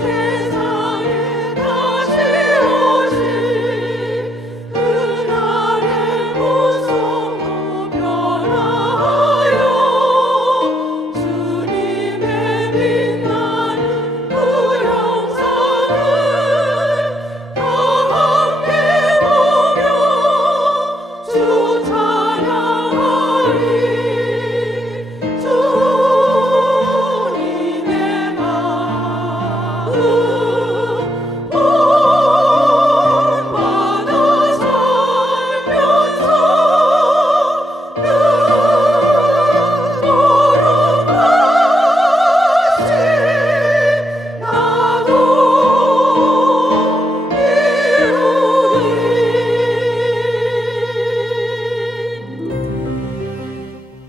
세상에 다시 오실 그날의 무서워 변화하여 주님의 빛나는 그 형상을 다 함께 보며 주 찬양하리. 주님의 마음 본받아 살면서 그토록 다시 나도 이루리.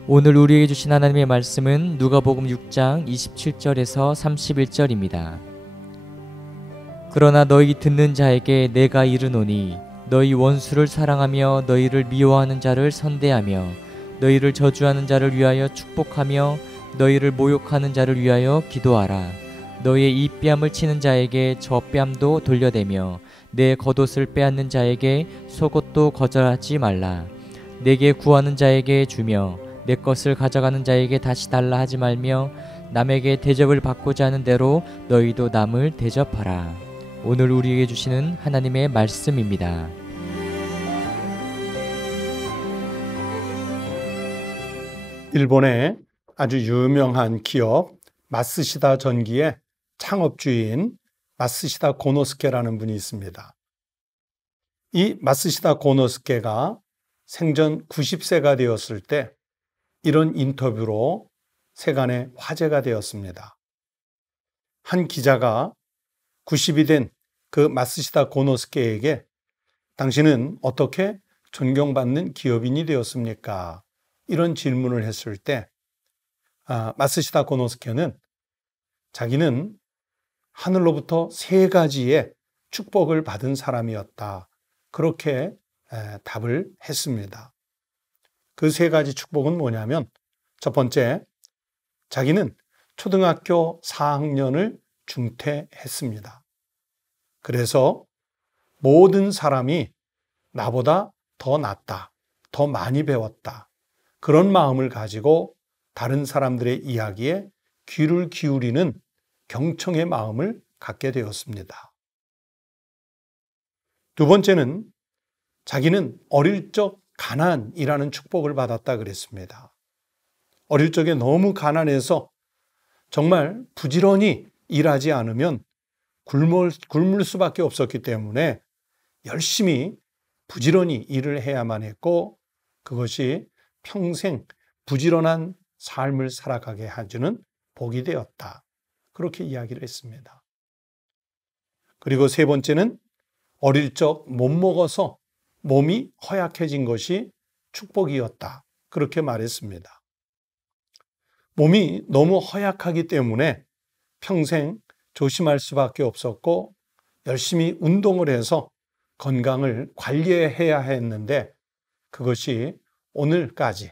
오늘 우리에게 주신 하나님의 말씀은 누가복음 6장 27절에서 31절입니다. 그러나 너희 듣는 자에게 내가 이르노니 너희 원수를 사랑하며 너희를 미워하는 자를 선대하며 너희를 저주하는 자를 위하여 축복하며 너희를 모욕하는 자를 위하여 기도하라. 너희의 이 뺨을 치는 자에게 저 뺨도 돌려대며 내 겉옷을 빼앗는 자에게 속옷도 거절하지 말라. 내게 구하는 자에게 주며 내 것을 가져가는 자에게 다시 달라 하지 말며 남에게 대접을 받고자 하는 대로 너희도 남을 대접하라. 오늘 우리에게 주시는 하나님의 말씀입니다. 일본의 아주 유명한 기업 마쓰시다 전기의 창업주인 마쓰시다 고노스케라는 분이 있습니다. 이 마쓰시다 고노스케가 생전 90세가 되었을 때 이런 인터뷰로 세간에 화제가 되었습니다. 한 기자가 90이 된 그 마쓰시다 고노스케에게 당신은 어떻게 존경받는 기업인이 되었습니까? 이런 질문을 했을 때 마쓰시다 고노스케는 자기는 하늘로부터 3가지의 축복을 받은 사람이었다. 그렇게 답을 했습니다. 그 3가지 축복은 뭐냐면 첫 번째, 자기는 초등학교 4학년을 중퇴했습니다. 그래서 모든 사람이 나보다 더 낫다, 더 많이 배웠다. 그런 마음을 가지고 다른 사람들의 이야기에 귀를 기울이는 경청의 마음을 갖게 되었습니다. 두 번째는 자기는 어릴 적 가난이라는 축복을 받았다 그랬습니다. 어릴 적에 너무 가난해서 정말 부지런히 일하지 않으면 굶을 수밖에 없었기 때문에 열심히 부지런히 일을 해야만 했고 그것이 평생 부지런한 삶을 살아가게 해주는 복이 되었다. 그렇게 이야기를 했습니다. 그리고 세 번째는 어릴 적 못 먹어서 몸이 허약해진 것이 축복이었다. 그렇게 말했습니다. 몸이 너무 허약하기 때문에 평생 조심할 수밖에 없었고 열심히 운동을 해서 건강을 관리해야 했는데 그것이 오늘까지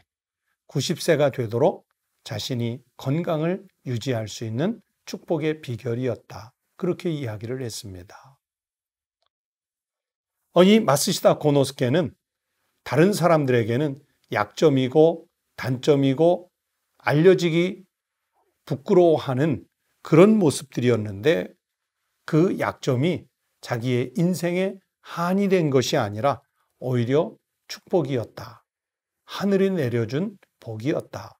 90세가 되도록 자신이 건강을 유지할 수 있는 축복의 비결이었다. 그렇게 이야기를 했습니다. 이 마쓰시다 고노스케는 다른 사람들에게는 약점이고 단점이고 알려지기 부끄러워하는 그런 모습들이었는데 그 약점이 자기의 인생에 한이 된 것이 아니라 오히려 축복이었다. 하늘이 내려준 복이었다.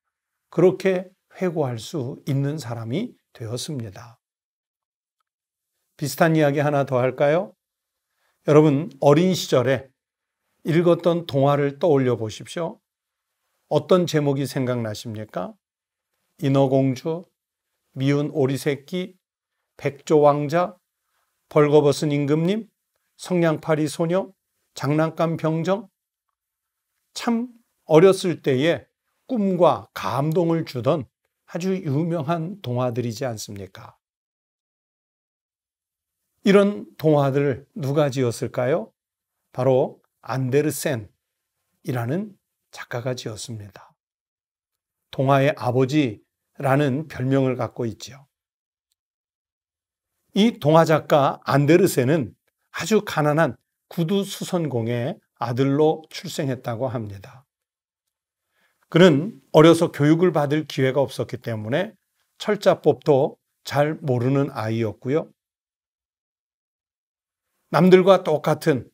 그렇게 회고할 수 있는 사람이 되었습니다. 비슷한 이야기 하나 더 할까요? 여러분 어린 시절에 읽었던 동화를 떠올려 보십시오. 어떤 제목이 생각나십니까? 인어공주, 미운 오리새끼, 백조왕자, 벌거벗은 임금님, 성냥팔이 소녀, 장난감 병정. 참 어렸을 때에 꿈과 감동을 주던 아주 유명한 동화들이지 않습니까? 이런 동화들을 누가 지었을까요? 바로 안데르센이라는 작가가 지었습니다. 동화의 아버지라는 별명을 갖고 있죠. 이 동화 작가 안데르센은 아주 가난한 구두 수선공의 아들로 출생했다고 합니다. 그는 어려서 교육을 받을 기회가 없었기 때문에 철자법도 잘 모르는 아이였고요. 남들과 똑같은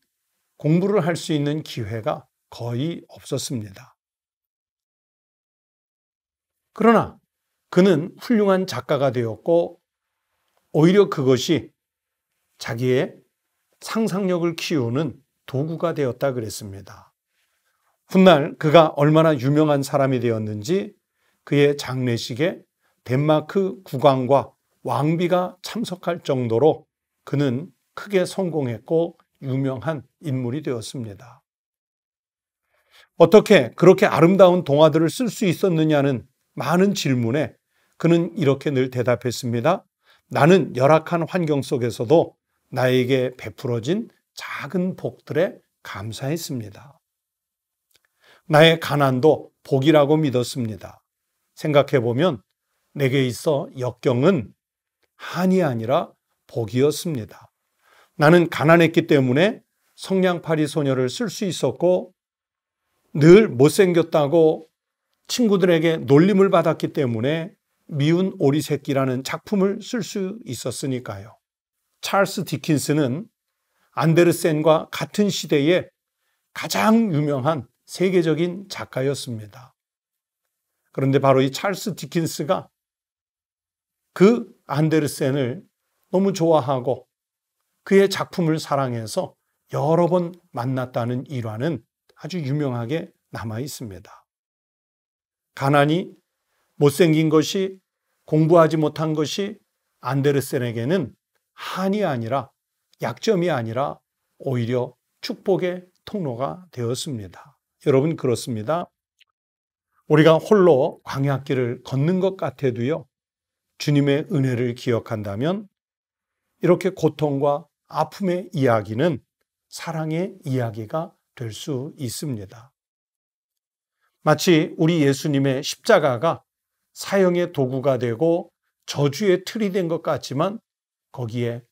공부를 할 수 있는 기회가 거의 없었습니다. 그러나 그는 훌륭한 작가가 되었고 오히려 그것이 자기의 상상력을 키우는 도구가 되었다 그랬습니다. 훗날 그가 얼마나 유명한 사람이 되었는지 그의 장례식에 덴마크 국왕과 왕비가 참석할 정도로 그는 크게 성공했고 유명한 인물이 되었습니다. 어떻게 그렇게 아름다운 동화들을 쓸 수 있었느냐는 많은 질문에 그는 이렇게 늘 대답했습니다. 나는 열악한 환경 속에서도 나에게 베풀어진 작은 복들에 감사했습니다. 나의 가난도 복이라고 믿었습니다. 생각해보면 내게 있어 역경은 한이 아니라 복이었습니다. 나는 가난했기 때문에 성냥팔이 소녀를 쓸 수 있었고 늘 못생겼다고 친구들에게 놀림을 받았기 때문에 미운 오리 새끼라는 작품을 쓸 수 있었으니까요. 찰스 디킨스는 안데르센과 같은 시대에 가장 유명한 세계적인 작가였습니다. 그런데 바로 이 찰스 디킨스가 그 안데르센을 너무 좋아하고 그의 작품을 사랑해서 여러 번 만났다는 일화는 아주 유명하게 남아 있습니다. 가난이, 못생긴 것이, 공부하지 못한 것이 안데르센에게는 한이 아니라 약점이 아니라 오히려 축복의 통로가 되었습니다. 여러분 그렇습니다. 우리가 홀로 광야길을 걷는 것 같아도요. 주님의 은혜를 기억한다면 이렇게 고통과 아픔의 이야기는 사랑의 이야기가 될 수 있습니다. 마치 우리 예수님의 십자가가 사형의 도구가 되고 저주의 틀이 된 것 같지만 거기에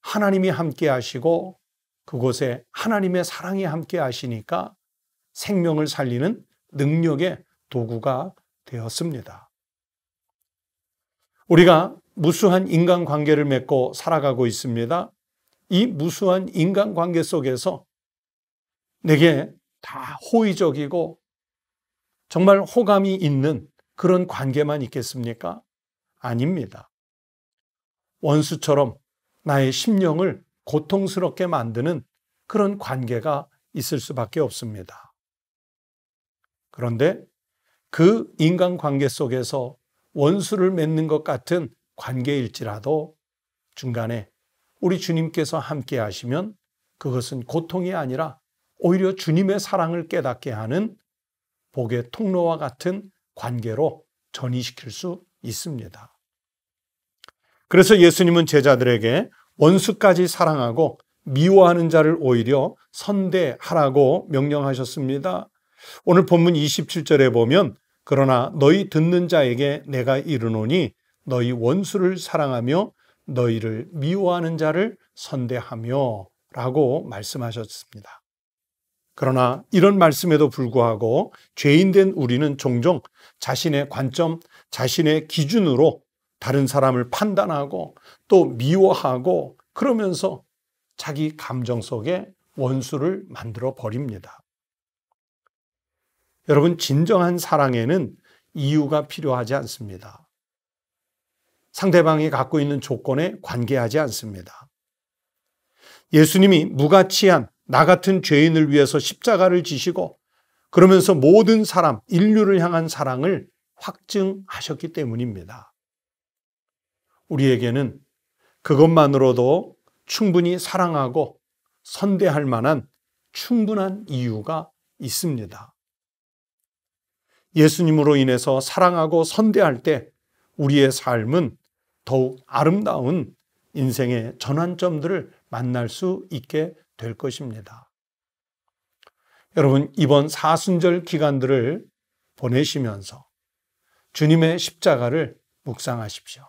하나님이 함께 하시고 그곳에 하나님의 사랑이 함께 하시니까 생명을 살리는 능력의 도구가 되었습니다. 우리가 무수한 인간관계를 맺고 살아가고 있습니다. 이 무수한 인간관계 속에서 내게 다 호의적이고 정말 호감이 있는 그런 관계만 있겠습니까? 아닙니다. 원수처럼 나의 심령을 고통스럽게 만드는 그런 관계가 있을 수밖에 없습니다. 그런데 그 인간관계 속에서 원수를 맺는 것 같은 관계일지라도 중간에 우리 주님께서 함께 하시면 그것은 고통이 아니라 오히려 주님의 사랑을 깨닫게 하는 복의 통로와 같은 관계로 전이시킬 수 있습니다. 그래서 예수님은 제자들에게 원수까지 사랑하고 미워하는 자를 오히려 선대하라고 명령하셨습니다. 오늘 본문 27절에 보면 그러나 너희 듣는 자에게 내가 이르노니 너희 원수를 사랑하며 너희를 미워하는 자를 선대하며 라고 말씀하셨습니다. 그러나 이런 말씀에도 불구하고 죄인된 우리는 종종 자신의 관점, 자신의 기준으로 다른 사람을 판단하고 또 미워하고 그러면서 자기 감정 속에 원수를 만들어 버립니다. 여러분, 진정한 사랑에는 이유가 필요하지 않습니다. 상대방이 갖고 있는 조건에 관계하지 않습니다. 예수님이 무가치한 나 같은 죄인을 위해서 십자가를 지시고 그러면서 모든 사람, 인류를 향한 사랑을 확증하셨기 때문입니다. 우리에게는 그것만으로도 충분히 사랑하고 선대할 만한 충분한 이유가 있습니다. 예수님으로 인해서 사랑하고 선대할 때 우리의 삶은 더욱 아름다운 인생의 전환점들을 만날 수 있게 될 것입니다. 여러분, 이번 사순절 기간들을 보내시면서 주님의 십자가를 묵상하십시오.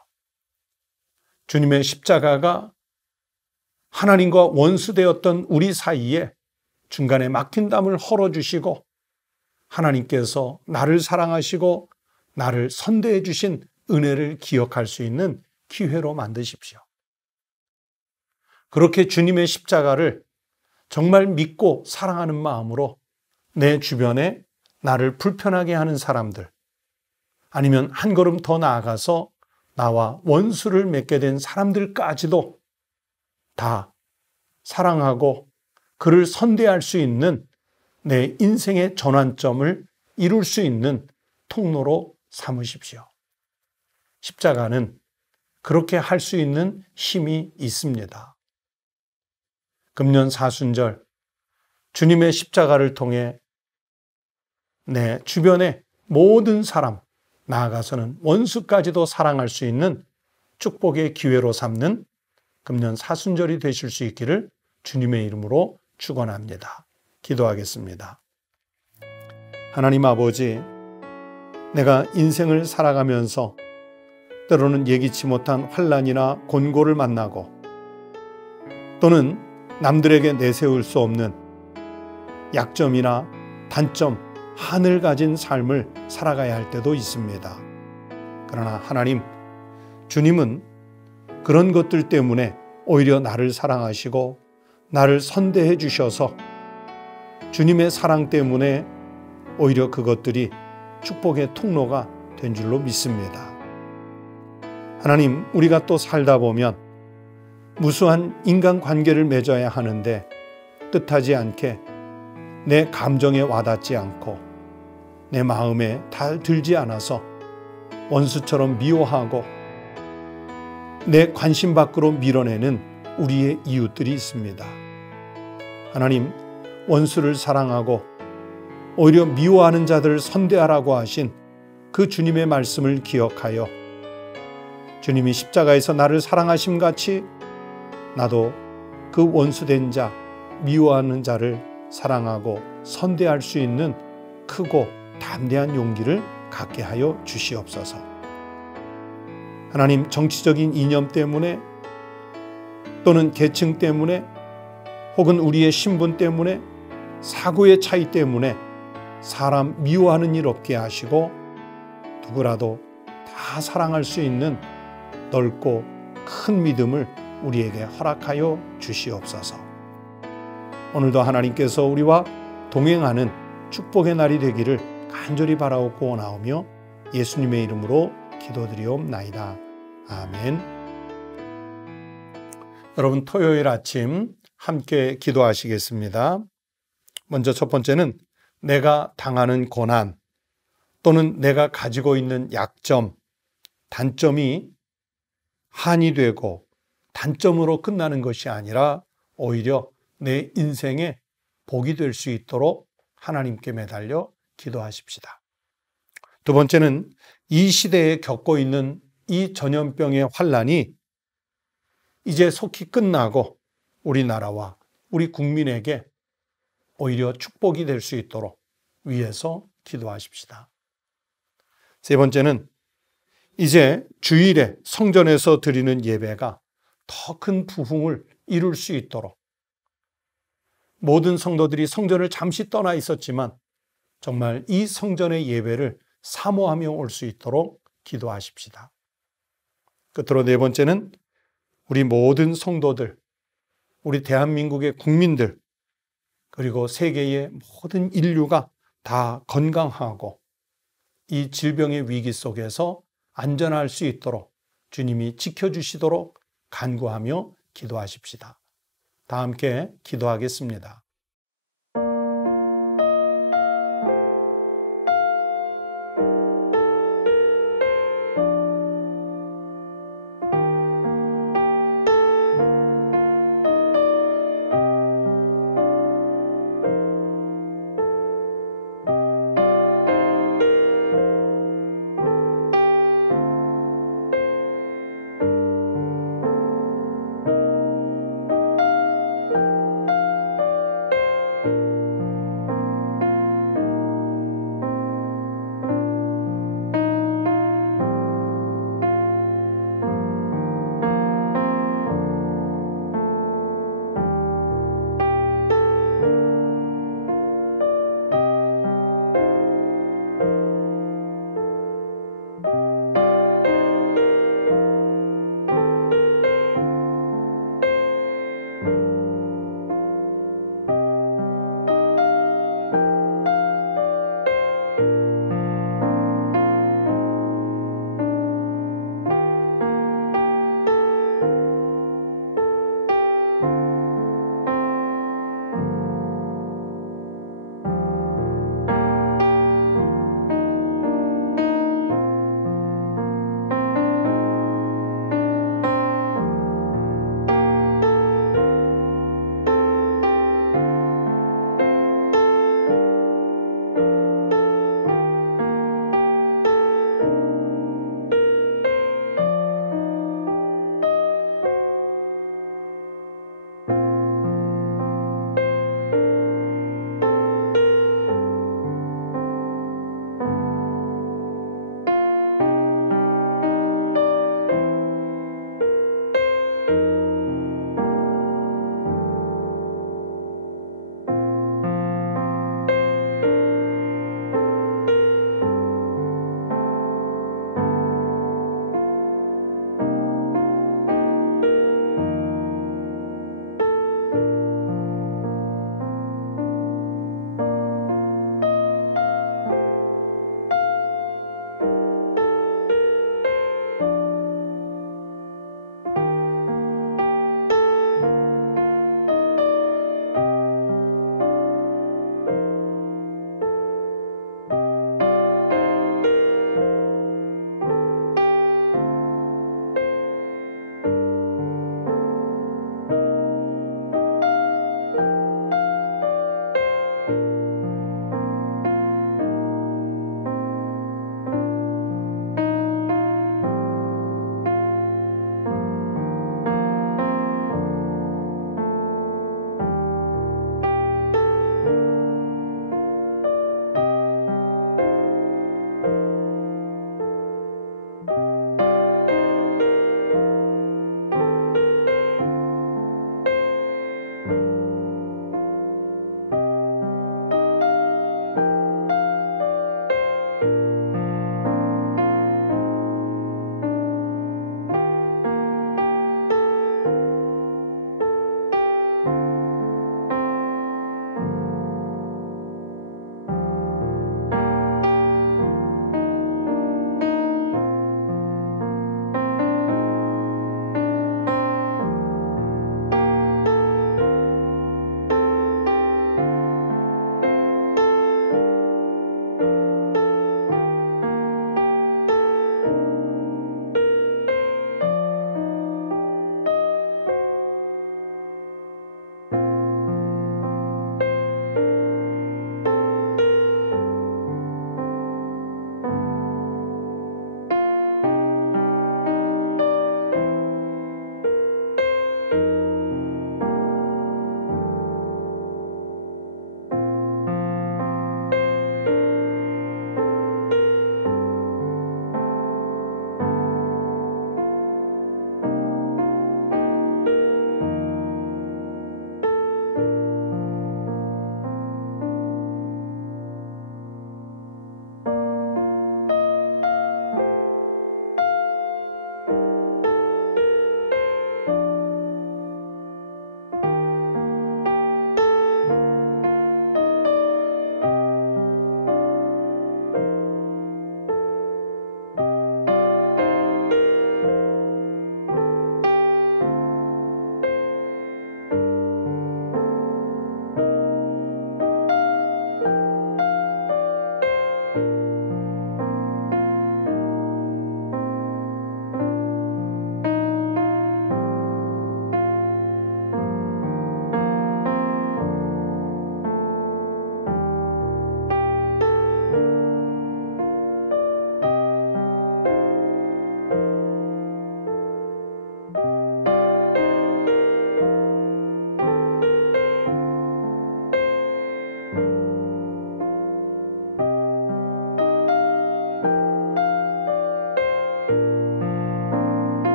주님의 십자가가 하나님과 원수되었던 우리 사이에 중간에 막힌 담을 헐어주시고 하나님께서 나를 사랑하시고 나를 선대해 주신 은혜를 기억할 수 있는 기회로 만드십시오. 그렇게 주님의 십자가를 정말 믿고 사랑하는 마음으로 내 주변에 나를 불편하게 하는 사람들, 아니면 한 걸음 더 나아가서 나와 원수를 맺게 된 사람들까지도 다 사랑하고 그를 선대할 수 있는 내 인생의 전환점을 이룰 수 있는 통로로 삼으십시오. 십자가는 그렇게 할 수 있는 힘이 있습니다. 금년 사순절 주님의 십자가를 통해 내 주변의 모든 사람, 나아가서는 원수까지도 사랑할 수 있는 축복의 기회로 삼는 금년 사순절이 되실 수 있기를 주님의 이름으로 축원합니다. 기도하겠습니다. 하나님 아버지, 내가 인생을 살아가면서 때로는 예기치 못한 환난이나 곤고를 만나고 또는 남들에게 내세울 수 없는 약점이나 단점, 한을 가진 삶을 살아가야 할 때도 있습니다. 그러나 하나님, 주님은 그런 것들 때문에 오히려 나를 사랑하시고 나를 선대해 주셔서 주님의 사랑 때문에 오히려 그것들이 축복의 통로가 된 줄로 믿습니다. 하나님, 우리가 또 살다 보면 무수한 인간관계를 맺어야 하는데 뜻하지 않게 내 감정에 와닿지 않고 내 마음에 잘 들지 않아서 원수처럼 미워하고 내 관심 밖으로 밀어내는 우리의 이웃들이 있습니다. 하나님, 원수를 사랑하고 오히려 미워하는 자들을 선대하라고 하신 그 주님의 말씀을 기억하여 주님이 십자가에서 나를 사랑하심 같이 나도 그 원수된 자, 미워하는 자를 사랑하고 선대할 수 있는 크고 담대한 용기를 갖게 하여 주시옵소서. 하나님, 정치적인 이념 때문에 또는 계층 때문에 혹은 우리의 신분 때문에 사고의 차이 때문에 사람 미워하는 일 없게 하시고 누구라도 다 사랑할 수 있는 넓고 큰 믿음을 우리에게 허락하여 주시옵소서. 오늘도 하나님께서 우리와 동행하는 축복의 날이 되기를 간절히 바라옵고 원하오며 예수님의 이름으로 기도드리옵나이다. 아멘. 여러분, 토요일 아침 함께 기도하시겠습니다. 먼저 첫 번째는 내가 당하는 고난 또는 내가 가지고 있는 약점, 단점이 한이 되고 단점으로 끝나는 것이 아니라 오히려 내 인생의 복이 될 수 있도록 하나님께 매달려 기도하십시다. 두 번째는 이 시대에 겪고 있는 이 전염병의 환란이 이제 속히 끝나고 우리나라와 우리 국민에게 오히려 축복이 될 수 있도록 위에서 기도하십시다. 세 번째는 이제 주일에 성전에서 드리는 예배가 더 큰 부흥을 이룰 수 있도록 모든 성도들이 성전을 잠시 떠나 있었지만 정말 이 성전의 예배를 사모하며 올 수 있도록 기도하십시다. 끝으로 네 번째는 우리 모든 성도들, 우리 대한민국의 국민들, 그리고 세계의 모든 인류가 다 건강하고 이 질병의 위기 속에서 안전할 수 있도록 주님이 지켜주시도록 간구하며 기도하십시다. 다 함께 기도하겠습니다.